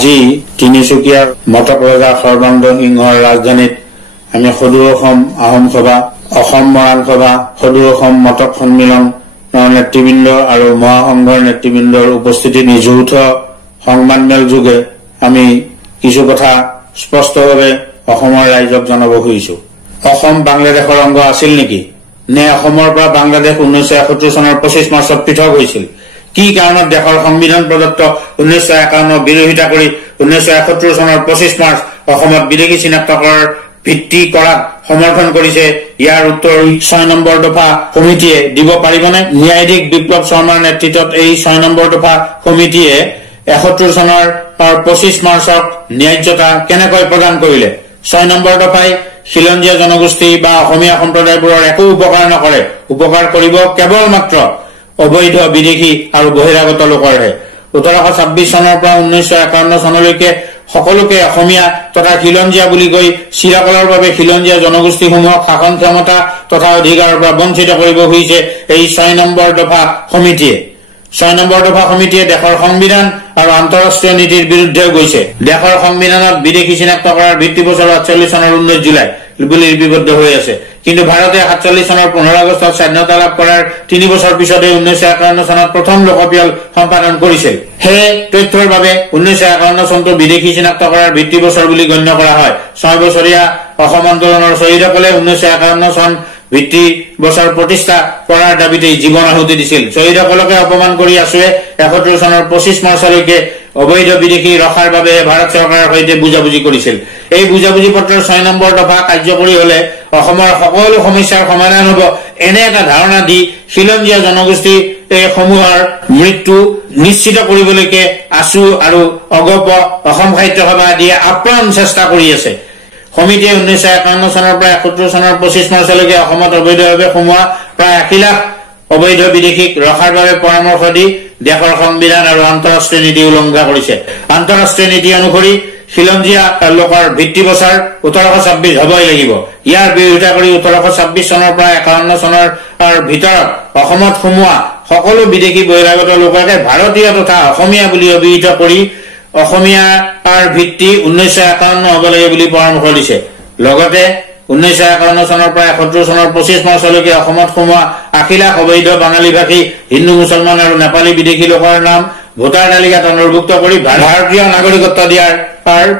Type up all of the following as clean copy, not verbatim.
আজি তিনিচুকীয়াৰ মটক ৰজা সৰ্বানন্দ সিংহৰ ৰাজধানীত আমি সদৌ অসম আহোম সভা, অসম মৰাণ সভা, সদৌ অসম মটক সন্মিলন নেতৃবৃন্দ আৰু মহাসংঘৰ নেতৃবৃন্দৰ উপস্থিতিত যৌথ সংবাদমেল যোগে আমি কিছু কথা স্পষ্টভাৱে অসমৰ ৰাইজক জনাব খুজিছো। অসম বাংলাদেশৰ অংগ আছিল নেকি, নে অসমৰ পৰা বাংলাদেশ 1971 চনৰ 25 মাৰ্চত পৃথক হৈছিল? কি কাৰণত দেশৰ সংবিধান প্ৰদত্ত 1951 বিৰোধিতা কৰি 1971 চনৰ 25 মাৰ্চ অসমত বিদেশী চিনাক্তকৰণৰ ভিত্তি কৰাত সমৰ্থন কৰিছে? ইয়াৰ উত্তৰ 6 নম্বৰ দফা কমিটিয়ে দিব পাৰিবনে? ন্যায়াধীশ বিপ্লৱ শৰ্মাৰ নেতৃত্বত এই 6 নম্বৰ দফা কমিটিয়ে 71 চনৰ 25 মাৰ্চক ন্যায্যতা কেনেকৈ প্ৰদান কৰিলে? 6 নম্বৰ দফাই খিলঞ্জীয়া জনগোষ্ঠী বা অসমীয়া সম্প্ৰদায়বোৰৰ একো উপকাৰ নকৰে, উপকাৰ কৰিব কেৱল মাত্ৰ অবৈধ বিদেশী আৰু বহিৰাগত লোকৰহে। 1826 চনৰ পৰা 1951 চনলৈকে সকলোকে অসমীয়া তথা খিলঞ্জীয়া বুলি কৈ চিৰকালৰ বাবে খিলঞ্জীয়া জনগোষ্ঠীসমূহক শাসন ক্ষমতা তথা অধিকাৰৰ পৰা বঞ্চিত কৰিব খুজিছে এই 6 নম্বৰ দফা কমিটিয়ে। 6 নম্বৰ দফা কমিটিয়ে দেশৰ সংবিধান আৰু আন্তঃৰাষ্ট্ৰীয় নীতিৰ বিৰুদ্ধেও গৈছে। দেশৰ সংবিধানত বিদেশী চিনাক্ত কৰাৰ ভিত্তি বছৰ 48 চনৰ 19 জুলাই বুলি লিপিবদ্ধ হৈ আছে, কিন্তু ভাৰতে 47 চনৰ 15 আগষ্টত স্বাধীনতা লাভ কৰাৰ 3 বছৰ পিছতে 1951 চনত প্ৰথম লোকপিয়ল সম্পাদন কৰিছিল। সেয়ে তথ্যৰ বাবে 1951 চনটো বিদেশী চিনাক্ত কৰাৰ ভিত্তি বছৰ বুলি গণ্য কৰা হয়। 6 বছৰীয়া অসম আন্দোলনৰ শ্বহীদসকলে 1951 চন ভিত্তি বছৰ প্ৰতিষ্ঠা কৰাৰ দাবীতে জীৱন আহুতি দিছিল। শ্বহীদসকলকে অপমান কৰি আছুৱে 71 চনৰ 25 মাৰ্চলৈকে অবৈধ বিদেশী ৰখাৰ বাবে ভাৰত চৰকাৰৰ সৈতে বুজাবুজি কৰিছিল। এই বুজাবুজি পত্ৰৰ 6 নম্বৰ দফা কাৰ্যকৰী হলে অসমৰ সকলো সমস্যাৰ সমাধান হ'ব, এনে এটা ধাৰণা দি খিলঞ্জীয়া জনগোষ্ঠী সমূহৰ মৃত্যু নিশ্চিত কৰিবলৈকে আছু আৰু অগপ অসম সাহিত্য সভা আদিয়ে আপ্ৰাণ চেষ্টা কৰি আছে। সমিতিয়ে 1951 চনৰ পৰা 71 চনৰ 25 মাৰ্চলৈকে অসমত অবৈধভাৱে সোমোৱা প্ৰায় 80 লাখ অবৈধ বিদেশীক ৰখাৰ বাবে পৰামৰ্শ দি দেশৰ সংবিধান আৰু আন্তঃৰাষ্ট্ৰীয় নীতি উলংঘা কৰিছে। আন্তঃৰাষ্ট্ৰীয় নীতি অনুসৰি খিলঞ্জীয়া লোকৰ ভিত্তি বছৰ 1826 হবই লাগিব। ইয়াৰ বিৰোধিতা কৰি 1826 চনৰ পৰা 51 চনৰ ভিতৰত অসমত সোমোৱা সকলো বিদেশী বহিৰাগত লোককে ভাৰতীয় তথা অসমীয়া বুলি অভিহিত কৰি অসমীয়াৰ ভিত্তি 1951 হ'ব লাগে বুলি পৰামৰ্শ দিছে। লগতে 1951 চনৰ পৰা 71 চনৰ 25 মাৰ্চলৈকে অসমত সোমোৱা 80 লাখ অবৈধ বাঙালী ভাষী হিন্দু মুছলমান আৰু নেপালী বিদেশী লোকৰ নাম ভোটাৰ তালিকাত অন্তৰ্ভুক্ত কৰি ভাৰতীয় নাগৰিকত্ব দিয়াৰ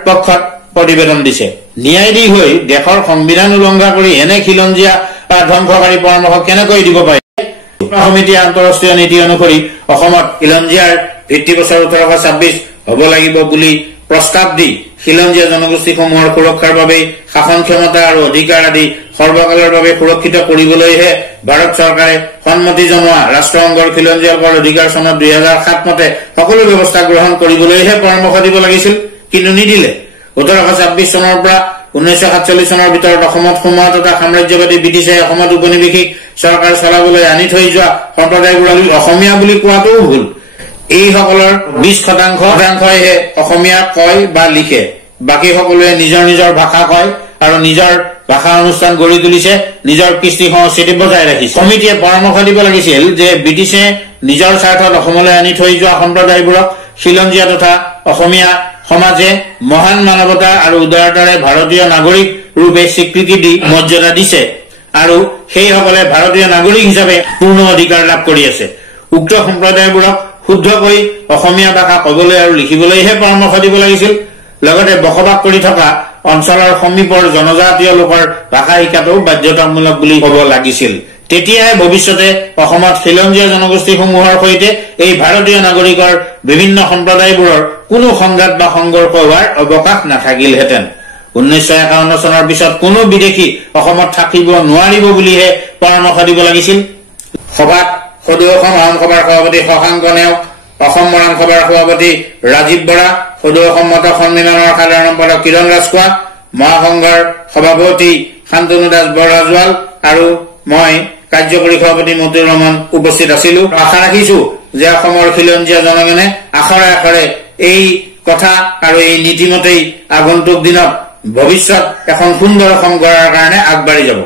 পক্ষত প্ৰতিবেদন দিছে। ন্যায়াধীশ হৈ দেশৰ সংবিধান উলংঘা কৰি এনে খিলঞ্জীয়া ধ্বংসকাৰী পৰামৰ্শ কেনেকৈ দিব পাৰে? সমিতিয়ে আন্তঃৰাষ্ট্ৰীয় নীতি অনুসৰি অসমত খিলঞ্জীয়াৰ ভিত্তি বছৰ 1826 হ'ব লাগিব বুলি প্ৰস্তাৱ দি খিলঞ্জীয়া জনগোষ্ঠীসমূহৰ সুৰক্ষাৰ বাবে শাসন ক্ষমতা আৰু অধিকাৰ আদি সৰ্বকালৰ বাবে সুৰক্ষিত কৰিবলৈহে ভাৰত চৰকাৰে সন্মতি জনোৱা ৰাষ্ট্ৰসংঘৰ খিলঞ্জীয়াসকলৰ অধিকাৰ চনত 2007 মতে সকলো ব্যৱস্থা গ্ৰহণ কৰিবলৈহে পৰামৰ্শ দিব লাগিছিল, কিন্তু নিদিলে। 1826 চনৰ পৰা 1947 চনৰ ভিতৰত অসমত সোমোৱা তথা সাম্ৰাজ্যবাদী ব্ৰিটিছে অসমত উপনিৱেশিক চৰকাৰ চলাবলৈ আনি থৈ যোৱা সম্প্ৰদায়বোৰক অসমীয়া বুলি কোৱাটোও ভুল। এইসকলৰ 20% অসমীয়া কয় বা লিখে, বাকী সকলোৱে নিজৰ নিজৰ ভাষা কয় আৰু নিজৰ ভাষা অনুষ্ঠান গঢ়ি তুলিছে, নিজৰ কৃষ্টি সংস্কৃতি বজাই ৰাখিছে। সমিতিয়ে পৰামৰ্শ দিব লাগিছিল যে ব্ৰিটিছে নিজৰ স্বাৰ্থত অসমলৈ আনি থৈ যোৱা সম্প্ৰদায়বোৰক খিলঞ্জীয়া তথা অসমীয়া সমাজে মহান মানৱতা আৰু উদাৰতাৰে ভাৰতীয় নাগৰিক ৰূপে স্বীকৃতি দি মৰ্যাদা দিছে আৰু সেইসকলে ভাৰতীয় নাগৰিক হিচাপে পূৰ্ণ অধিকাৰ লাভ কৰি আছে। উক্ত সম্প্ৰদায়বোৰক শুদ্ধকৈ অসমীয়া ভাষা কবলৈ আৰু লিখিবলৈহে পৰামৰ্শ দিব লাগিছিল। লগতে বসবাস কৰি থকা অঞ্চলৰ সমীপৰ জনজাতীয় লোকৰ ভাষা শিকাটো বাধ্যতামূলক বুলি ক'ব লাগিছিল। তেতিয়াহে ভৱিষ্যতে অসমত খিলঞ্জীয়া জনগোষ্ঠীসমূহৰ সৈতে এই ভাৰতীয় নাগৰিকৰ বিভিন্ন সম্প্ৰদায়বোৰৰ কোনো সংঘাত বা সংঘৰ্ষ হোৱাৰ অৱকাশ নাথাকিলহেঁতেন। 1951 চনৰ পিছত কোনো বিদেশী অসমত থাকিব নোৱাৰিব বুলিহে পৰামৰ্শ দিব লাগিছিল। সভাত সদৌ অসম আহোম সভাৰ সভাপতি শশাংক নেওগ, অসম মৰাণ সভাৰ সভাপতি ৰাজীৱ বৰা, সদৌ অসম মটক সন্মিলনৰ সাধাৰণ সম্পাদক কিৰণ ৰাজখোৱা, মহাসংঘৰ সভাপতি শান্তনু দাস বৰৰাজৱাল আৰু মই কাৰ্যকৰী সভাপতি মতিউৰ ৰহমান উপস্থিত আছিলো। আশা ৰাখিছো যে অসমৰ খিলঞ্জীয়া জনগণে আখৰে আখৰে এই কথা আৰু এই নীতিমতেই আগন্তুক দিনত ভৱিষ্যত এখন সুন্দৰ অসম গঢ়াৰ কাৰণে আগবাঢ়ি যাব।